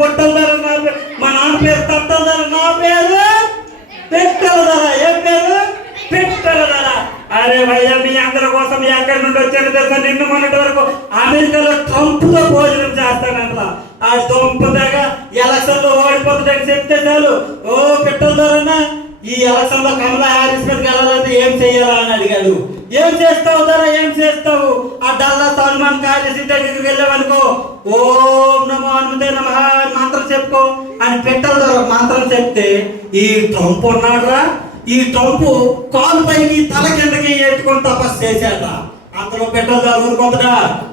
పేరు తట్టల ధర నా పేరు. పెట్టల ధర ఏం పేరు? పెట్టల ధర. అరే భయ్యా మీ అందరి కోసం ఎక్కడి నుండి వచ్చాను తెలుసా? నిన్ను మొన్నటి వరకు అమెరికాలో ట్రంప్తో భోజనం చేస్తానంట. ఆ ట్రంప్ దాకా ఎలక్షన్లో ఓడిపోతుందని చెప్తే చాలు. ఓ పెట్టల ధరన్నా ఈ ఎలక్షన్లో కమలా హ్యారిస్ మీద వెళ్ళాలంటే ఏం చెయ్యాలా అని అడిగాడు. ఏం చేస్తావు ధర? ఏం చేస్తావు? ఆ డల్లా సల్మాన్ ఖాన్ దగ్గరికి వెళ్ళావనుకో ఓం నమో హనుమతే నమ మంత్రం చెప్పుకో. అని పెట్టల ధర మంత్రం చెప్తే ఈ ట్రంప్ ఉన్నాడురా? ఈ ట్రంప్ కాలు పైకి తల కిందకి ఎట్టుకొని తపస్సు చేశాట అంతలో పెట్టల ధర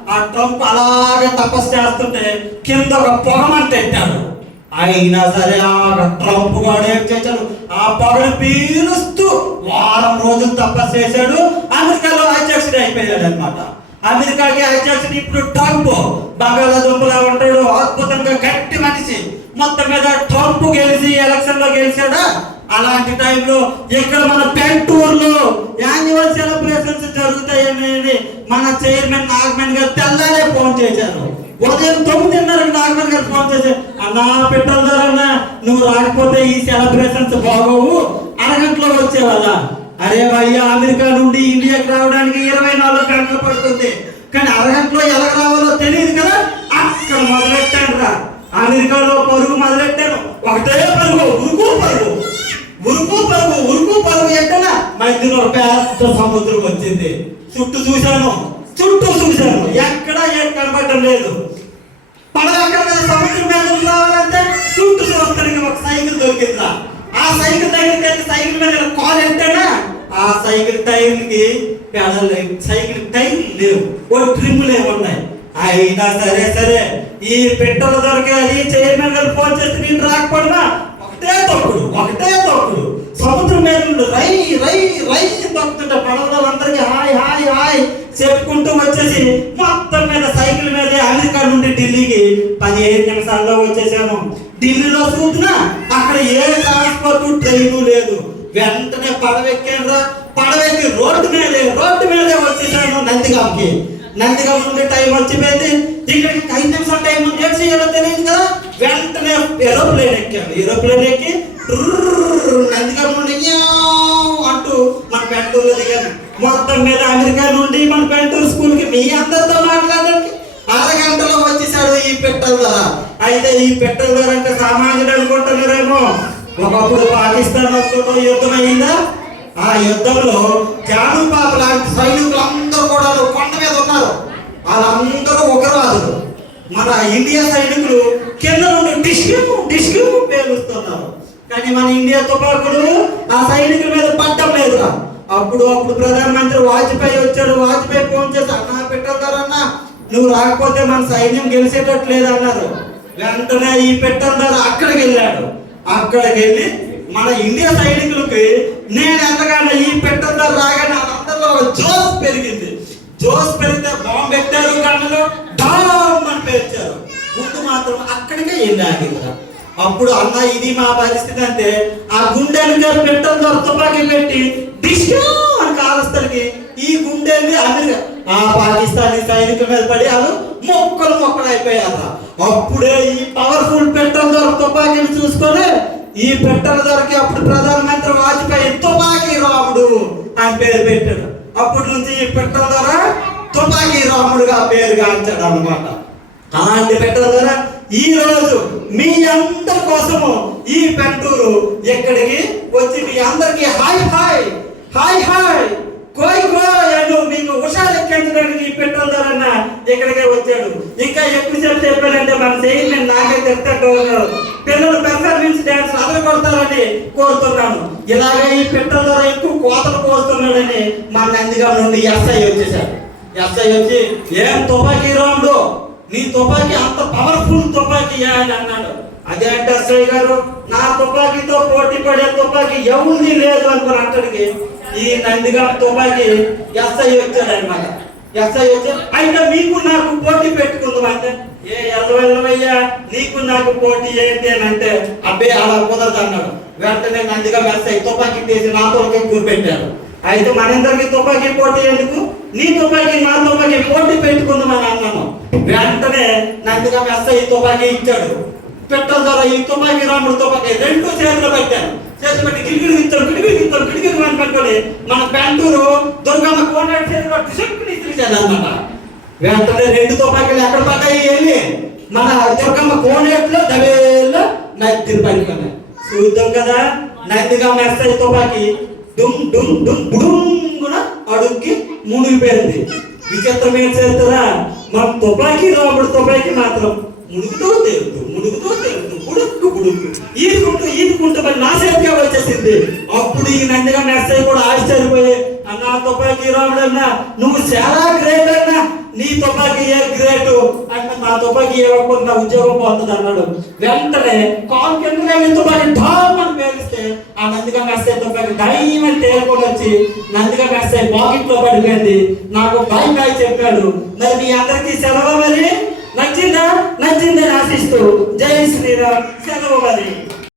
ఆ ట్రంప్ అలాగే తపస్సు చేస్తుంటే కింద ఒక పొగమంట ఎట్టాడు అయినా సరే ఆ ట్రంప్ గాడు ఏం చేశాడు? ఆ పొగను పీలుస్తూ వారం రోజులు తపస్సు చేశాడు అమెరికాలో అధ్యక్షుడు అయిపోయాడు అనమాట అమెరికాకి అధ్యక్షుడు ఇప్పుడు ట్రంప్. బంగాళాదుంపలా ఉంటాడు. అద్భుతంగా గట్టి మనిషి. మొత్తం మీద ట్రంప్ గెలిచి ఎలక్షన్లో గెలిచాడా? అలాంటి టైంలో ఇక్కడ మన పెంటూరులో యాన్యువల్ సెలబ్రేషన్స్ జరుగుతాయని మన చైర్మన్ నాగమన్ గారు తెల్లారే ఫోన్ చేశారు. ఉదయం తొమ్మిదిన్నరకు నాగమన్ గారు ఫోన్ చేసి అన్నా పెట్టాలన్నా నువ్వు రాకపోతే ఈ సెలబ్రేషన్స్ బాగోవు అరగంటలో వచ్చేవాళ్ళ. అరే భయ్యా అమెరికా నుండి ఇండియాకి రావడానికి ఇరవై నాలుగు గంటలు పడుతుంది. కానీ అరగంటలో ఎలా రావాలో తెలియదు కదా అక్కడ మొదలెట్టాను రా. అమెరికాలో పరుగు మొదలెట్టాను. ఒకటే పరుగు ఉరుకు పరుగు. ఉరుకు పరుగు ఉరుకు పరుగు ఎట్టనా మధ్యలో పెద్ద సముద్రం వచ్చింది. చుట్టూ చూశాను చుట్టూ చూశాను. ఎక్కడా ఏం కనబడటం లేదు. పడవ ఎక్కడ మీద సముద్రం మీద రావాలంటే చుట్టూ చూస్తానికి ఒక సైకిల్ దొరికిందిరా. ఆ సైకిల్ దగ్గరికి వెళ్ళి సైకిల్ మీద కాల్ ఎంతేనా ఆ సైకిల్ టైర్కి పెడల్ సైకిల్ టైర్ లేవు. ఓ ట్రిమ్లు ఉన్నాయి. అయినా సరే సరే ఈ పెట్టలు దొరకాలి చైర్మన్ గారు ఫోన్ చేస్తే నేను రాకపోయినా? ఒకటే తొక్కుడు ఒకటే తొక్కుడు. సముద్రం మీద రై రై రై తొక్కుతుంటే పడవలో అందరికి రాజస్థాన్లో వచ్చేసాను ఢిల్లీలో చూసినా అక్కడ ఏ ట్రాన్స్పోర్ట్ ట్రైన్ లేదు. వెంటనే పడవెక్కాను పడవెక్కి రోడ్డు మీదే రోడ్డు మీదే వచ్చేసాను నందిగాంకి. నందిగాం నుండి టైం వచ్చిపోయింది. ఇక్కడికి ఐదు నిమిషాలు టైం ఉంది. ఏం చేయాలో తెలియదు కదా? వెంటనే ఏరోప్లేన్ ఎక్కాను ఏరోప్లేన్ ఎక్కి ట్రుర్ర్ నందిగాం నుండి అంటూ మన పెంటూరులో దిగాను మొత్తం మీద అమెరికా నుండి మన పెంటూరు స్కూల్కి మీ అందరితో ఈ అయితే ఈ పెట్టల అంటే సామాన్యుడు అనుకుంటున్నారేమో. ఒకప్పుడు పాకిస్తాన్ వస్తుతో యుద్ధం అయిందా? ఆ యుద్ధంలో జానుపాప లాంటి సైనికులు అందరూ కూడా కొండ మీద ఉన్నారు. వాళ్ళందరూ ఉగ్రవాదులు. మన ఇండియా సైనికులు కింద నుండి డిస్క్యూ డిస్క్యూ పేలుస్తున్నారు. కానీ మన ఇండియా తుపాకులు ఆ సైనికుల మీద పట్టం లేదురా. అప్పుడు అప్పుడు ప్రధానమంత్రి వాజ్పేయి వచ్చాడు. వాజ్పేయి ఫోన్ చేసి అన్నా పెట్టారన్నా నువ్వు రాకపోతే మన సైన్యం గెలిచేటట్టు లేదన్నారు వెంటనే ఈ పెట్టల అక్కడికి వెళ్ళాడు. అక్కడికి వెళ్ళి మన ఇండియా సైనికులకి నేను ఎంతగానో ఈ పెట్టల రాగానే అందరిలో ఒక జోస్ పెరిగింది. జోస్ పెరిగితే బాంబు పెట్టారు కళ్ళలో డామ్ అని పేర్చారు గుండు మాత్రం అక్కడికే వెళ్ళి ఆగిందిరా అప్పుడు అన్న ఇది మా పరిస్థితి అంటే ఆ గుండెలుగా పెట్టల ధర తుపాకీ పెట్టి డిష్యూ అని కాలుస్తానికి ఈ గుండెల్ని అమెరికా ఆ పాకిస్తానీ సైనికుల మీద పడి వాళ్ళు మొక్కలు మొక్కలు అయిపోయారు. అప్పుడే ఈ పవర్ఫుల్ పెట్రోల్ ద్వారా తుపాకీని చూసుకొని ఈ పెట్రోల్ ధరకి అప్పుడు ప్రధానమంత్రి వాజ్పేయి తుపాకీ రాముడు అని పేరు పెట్టాడు. అప్పటి నుంచి ఈ పెట్టల ద్వారా తుపాకీ రాముడుగా పేరు గాంచాడు అనమాట అలాంటి పెట్టల ద్వారా ఈ రోజు మీ అందరి కోసము ఈ పెంటూరు ఎక్కడికి? వచ్చి మీ అందరికి హాయ్ హాయ్ హాయ్ హాయ్ కోయ్ కోయ్! నిన్ను ఉషా లెక్కించడానికి ఈ పెట్రోల్ ధరన్న ఇక్కడికే వచ్చాడు. ఇంకా ఎప్పుడు సేపు చెప్పాడంటే మన నేను నాకే చెప్తాడు పిల్లలు పెర్ఫార్మెన్స్ డాన్స్ అదలు కొడతారని కోరుతున్నాను. ఇలాగే ఈ పెట్రోల్ ధర ఎక్కువ కోతలు కోరుతున్నాడని మా నందిగా నుండి ఎస్ఐ వచ్చేసాడు ఎస్ఐ వచ్చి ఏం తుపాకీ రాముడు? నీ తుపాకీ అంత పవర్ఫుల్ తుపాకీయా అని అన్నాడు అదే అంటే గారు నా తుపాకీతో పోటీ పడే తుపాకీ ఎవరిది లేదు అనుకుని అంటడికి ఈ నందిగా తుపాకీ ఎస్ఐ వచ్చాడు అనమాట ఎస్ఐ వచ్చాడు అయితే మీకు నాకు పోటీ పెట్టుకుందాం అంటే? ఏ ఎల్లవెల్లవయ్యా నీకు నాకు పోటీ ఏంటి అని అంటే అబ్బే అలా కుదరదు అన్నాడు. వెంటనే నందిగా ఎస్ఐ తుపాకీ తీసి నాతో కూర్పెట్టారు అయితే మనందరికీ తుపాకీ పోటీ ఎందుకు? నీ తుపాకి నా తుపాకి పోటీ పెట్టుకుంది అని అన్నాను వెంటనే నందిగా ఈ తుపాకి ఇచ్చాడు. పెట్టల ద్వారా ఈ తుపాకి రాముడు తుపాకి రెండు చేతులు పెట్టాను చేతులు పెట్టి గిరిగిరి ఇచ్చాడు గిరిగిరి ఇచ్చాడు గిరిగిరి అని పెట్టుకొని మన పెంటూరు దుర్గమ్మ కోట చేతులు పట్టి శక్తిని ఇచ్చేది అనమాట వెంటనే రెండు తుపాకీలు ఎక్కడ పడ్డాయి వెళ్ళి మన దుర్గమ్మ కోనేట్లో దవేల్లో నైతిని పడిపోయినాయి చూద్దాం కదా నైతిగా మెస్తాయి తుపాకి డుమ్ డుమ్ డుమ్ బుడుంగున అడుక్కి మునిగిపోయింది విచిత్రం ఏం చేస్తారా? మన తుపాకీ రాబడి తుపాకీ మాత్రం మునుగుతూ తేలుతూ మునుగుతూ తేలుతూ బుడుక్కు బుడుక్కు ఈదుకుంటూ ఈదుకుంటూ మరి నా వచ్చేసింది. అప్పుడు ఈ నందిగా మెస్సయ్య కూడా ఆశ్చర్యపోయి అన్న తుపాకీ రాముడు అన్న నువ్వు చాలా గ్రేట్ అన్నా. నీ తుపాకీ ఏ గ్రేట్ అంటే నా తుపాకీ ఇవ్వకుండా ఉద్యోగం పోతుంది అన్నాడు వెంటనే కాల్ కింద తుపాకీ ఢామ్ అని పేలిస్తే ఆ నందిగా మెస్సే తుపాకీ డైమండ్ తేలుకొని వచ్చి నందిగా కాస్తాయి పాకెట్లో పడిపోయింది. నాకు బాయ్ బాయ్ చెప్పాడు. మరి మీ అందరికీ సెలవు మరి? నచ్చిందా? నచ్చిందని ఆశిస్తూ జై శ్రీరామ్. సెలవు మరి.